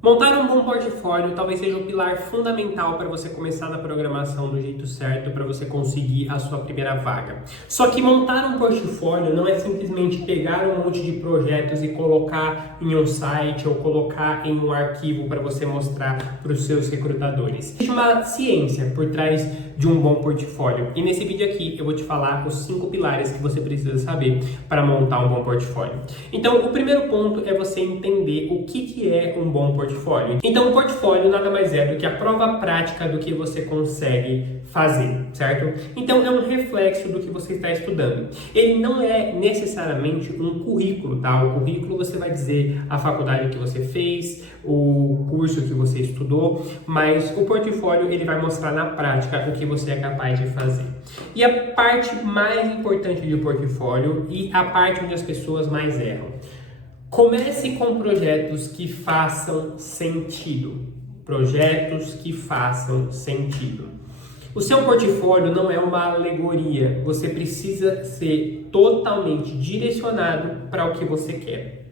Montar um bom portfólio talvez seja o pilar fundamental para você começar na programação do jeito certo, para você conseguir a sua primeira vaga. Só que montar um portfólio não é simplesmente pegar um monte de projetos e colocar em um site ou colocar em um arquivo para você mostrar para os seus recrutadores. Existe uma ciência por trás de um bom portfólio e nesse vídeo aqui eu vou te falar os 5 pilares que você precisa saber para montar um bom portfólio. Então, o primeiro ponto é você entender o que é um bom portfólio. Então, o portfólio nada mais é do que a prova prática do que você consegue fazer, certo? Então, é um reflexo do que você está estudando. Ele não é necessariamente um currículo, tá? O currículo você vai dizer a faculdade que você fez, o curso que você estudou, mas o portfólio ele vai mostrar na prática o que você é capaz de fazer. E a parte mais importante do portfólio e a parte onde as pessoas mais erram. Comece com projetos que façam sentido. Projetos que façam sentido. O seu portfólio não é uma alegoria. Você precisa ser totalmente direcionado para o que você quer.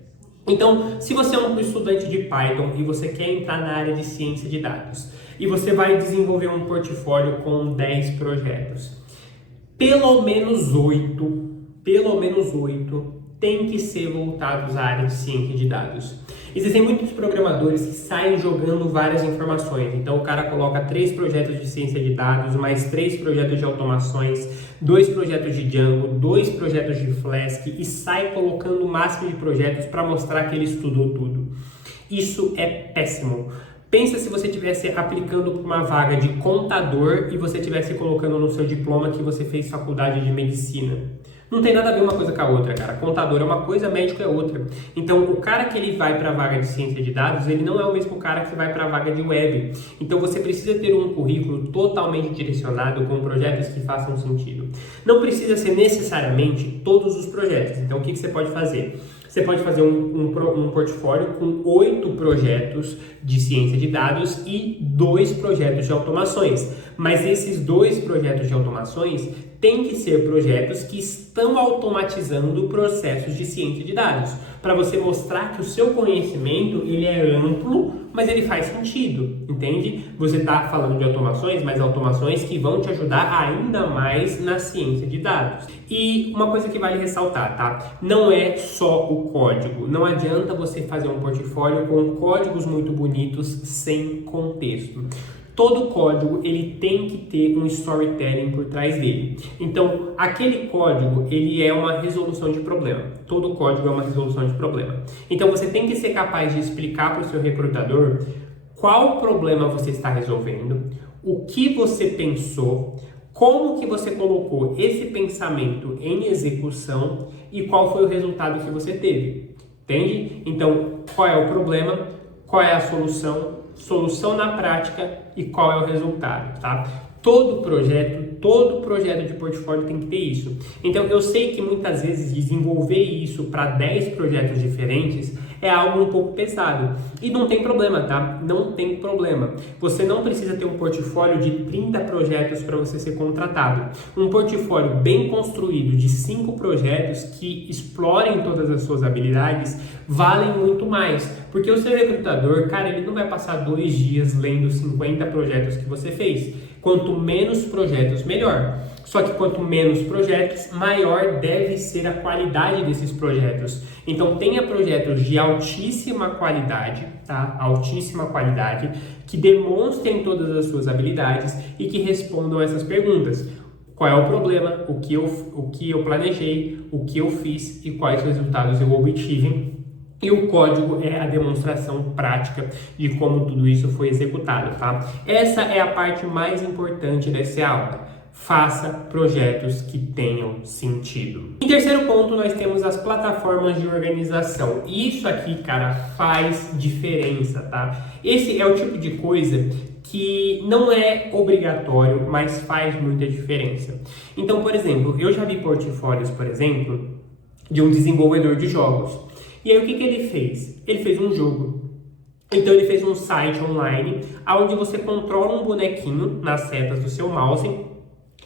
Então, se você é um estudante de Python e você quer entrar na área de ciência de dados e você vai desenvolver um portfólio com 10 projetos, pelo menos 8 tem que ser voltados à área de ciência de dados. Existem muitos programadores que saem jogando várias informações. Então o cara coloca 3 projetos de ciência de dados, mais 3 projetos de automações, 2 projetos de Django, 2 projetos de Flask e sai colocando o máximo de projetos para mostrar que ele estudou tudo. Isso é péssimo. Pensa se você estivesse aplicando para uma vaga de contador e você estivesse colocando no seu diploma que você fez faculdade de medicina. Não tem nada a ver uma coisa com a outra, cara. Contador é uma coisa, médico é outra. Então, o cara que ele vai para a vaga de ciência de dados, ele não é o mesmo cara que vai para a vaga de web. Então, você precisa ter um currículo totalmente direcionado com projetos que façam sentido. Não precisa ser necessariamente todos os projetos. Então, o que você pode fazer? Você pode fazer um portfólio com 8 projetos de ciência de dados e 2 projetos de automações. Mas esses 2 projetos de automações têm que ser projetos que estão automatizando processos de ciência de dados, para você mostrar que o seu conhecimento ele é amplo, mas ele faz sentido, entende? Você está falando de automações, mas automações que vão te ajudar ainda mais na ciência de dados. E uma coisa que vale ressaltar, tá? Não é só o código. Não adianta você fazer um portfólio com códigos muito bonitos sem contexto. Todo código ele tem que ter um storytelling por trás dele. Então, aquele código ele é uma resolução de problema. Todo código é uma resolução de problema. Então, você tem que ser capaz de explicar para o seu recrutador qual problema você está resolvendo, o que você pensou, como que você colocou esse pensamento em execução e qual foi o resultado que você teve. Entende? Então, qual é o problema, qual é a solução na prática e qual é o resultado, tá? Todo projeto de portfólio tem que ter isso. Então, eu sei que muitas vezes desenvolver isso para 10 projetos diferentes é algo um pouco pesado. E não tem problema, tá? Não tem problema. Você não precisa ter um portfólio de 30 projetos para você ser contratado. Um portfólio bem construído de 5 projetos que explorem todas as suas habilidades valem muito mais. Porque o seu recrutador, cara, ele não vai passar 2 dias lendo 50 projetos que você fez. Quanto menos projetos, melhor. Só que quanto menos projetos, maior deve ser a qualidade desses projetos. Então tenha projetos de altíssima qualidade, tá? Altíssima qualidade, que demonstrem todas as suas habilidades e que respondam essas perguntas. Qual é o problema? O que eu planejei? O que eu fiz? E quais resultados eu obtive? E o código é a demonstração prática de como tudo isso foi executado, tá? Essa é a parte mais importante dessa aula. Faça projetos que tenham sentido. Em terceiro ponto, nós temos as plataformas de organização. E isso aqui, cara, faz diferença, tá? Esse é o tipo de coisa que não é obrigatório, mas faz muita diferença. Então, por exemplo, eu já vi portfólios, por exemplo, de um desenvolvedor de jogos. E aí o que ele fez? Ele fez um jogo. Então ele fez um site online onde você controla um bonequinho nas setas do seu mouse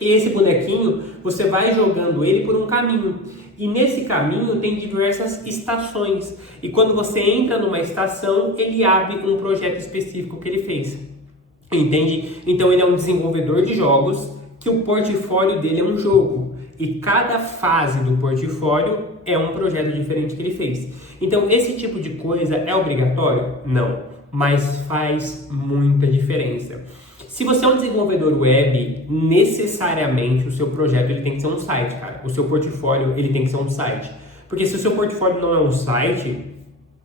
E esse bonequinho, você vai jogando ele por um caminho. E nesse caminho tem diversas estações. E quando você entra numa estação, ele abre um projeto específico que ele fez. Entende? Então ele é um desenvolvedor de jogos, que o portfólio dele é um jogo. E cada fase do portfólio é um projeto diferente que ele fez. Então esse tipo de coisa é obrigatório? Não. Mas faz muita diferença. Se você é um desenvolvedor web, necessariamente o seu projeto ele tem que ser um site, cara. O seu portfólio ele tem que ser um site. Porque se o seu portfólio não é um site,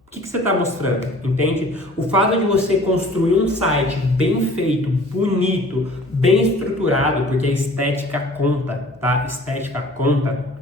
o que você está mostrando? Entende? O fato de você construir um site bem feito, bonito, bem estruturado, porque a estética conta, tá? Estética conta.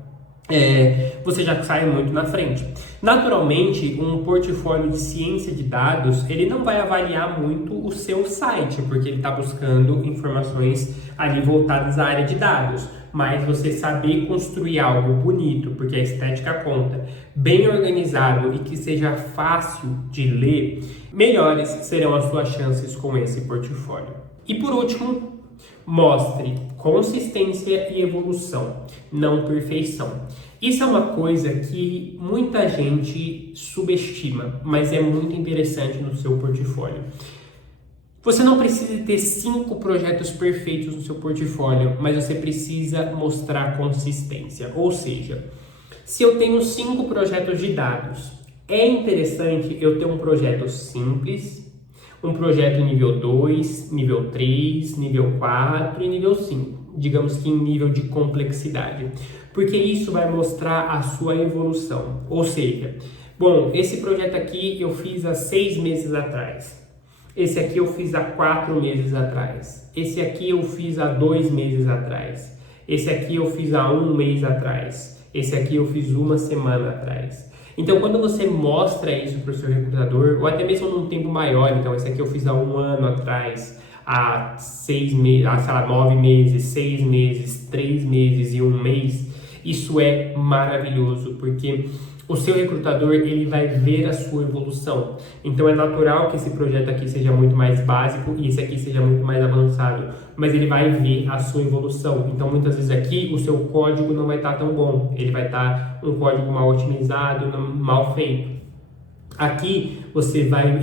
Você já sai muito na frente. Naturalmente, um portfólio de ciência de dados, ele não vai avaliar muito o seu site, porque ele está buscando informações ali voltadas à área de dados. Mas você saber construir algo bonito, porque a estética conta, bem organizado e que seja fácil de ler, melhores serão as suas chances com esse portfólio. E por último, mostre consistência e evolução, não perfeição. Isso é uma coisa que muita gente subestima, mas é muito interessante no seu portfólio. Você não precisa ter 5 projetos perfeitos no seu portfólio, mas você precisa mostrar consistência. Ou seja, se eu tenho 5 projetos de dados, é interessante eu ter um projeto simples, um projeto nível 2, nível 3, nível 4 e nível 5, digamos que em nível de complexidade, porque isso vai mostrar a sua evolução. Ou seja, bom, esse projeto aqui eu fiz há 6 meses atrás, esse aqui eu fiz há 4 meses atrás, esse aqui eu fiz há 2 meses atrás, esse aqui eu fiz há 1 mês atrás, esse aqui eu fiz 1 semana atrás. Então, quando você mostra isso para o seu recrutador, ou até mesmo num tempo maior, então esse aqui eu fiz há 1 ano atrás, há 6 meses, sei lá, 9 meses, 6 meses, 3 meses e 1 mês, isso é maravilhoso, porque o seu recrutador ele vai ver a sua evolução. Então é natural que esse projeto aqui seja muito mais básico e esse aqui seja muito mais avançado, mas ele vai ver a sua evolução. Então muitas vezes aqui o seu código não vai estar tão bom, ele vai estar um código mal otimizado, mal feito. Aqui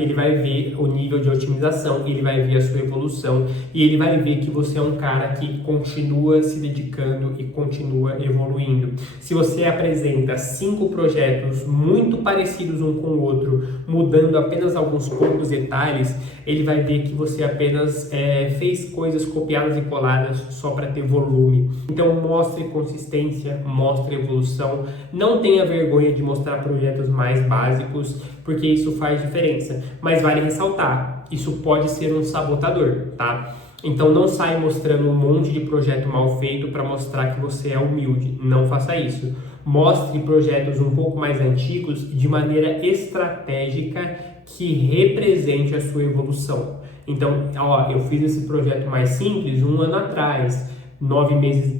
ele vai ver o nível de otimização, ele vai ver a sua evolução e ele vai ver que você é um cara que continua se dedicando e continua evoluindo. Se você apresenta 5 projetos muito parecidos um com o outro, mudando apenas alguns poucos detalhes, ele vai ver que você apenas fez coisas copiadas e coladas só para ter volume. Então mostre consistência, mostre evolução, não tenha vergonha de mostrar projetos mais básicos, porque isso faz diferença. Mas vale ressaltar, isso pode ser um sabotador, tá? Então não sai mostrando um monte de projeto mal feito para mostrar que você é humilde. Não faça isso. Mostre projetos um pouco mais antigos de maneira estratégica que represente a sua evolução. Então, eu fiz esse projeto mais simples 1 ano atrás.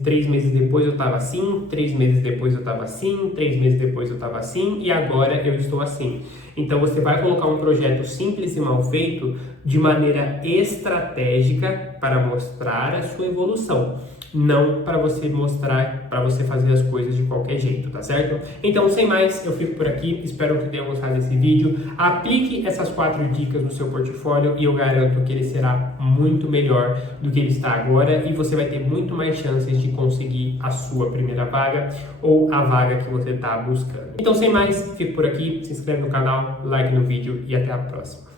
3 meses depois eu estava assim, 3 meses depois eu estava assim, 3 meses depois eu estava assim e agora eu estou assim. Então você vai colocar um projeto simples e mal feito de maneira estratégica para mostrar a sua evolução, não para você mostrar, para você fazer as coisas de qualquer jeito, tá certo? Então, sem mais, eu fico por aqui, espero que tenham gostado desse vídeo. Aplique essas 4 dicas no seu portfólio e eu garanto que ele será muito melhor do que ele está agora e você vai ter muito mais chances de conseguir a sua primeira vaga ou a vaga que você está buscando. Então, sem mais, fico por aqui, se inscreve no canal, like no vídeo e até a próxima.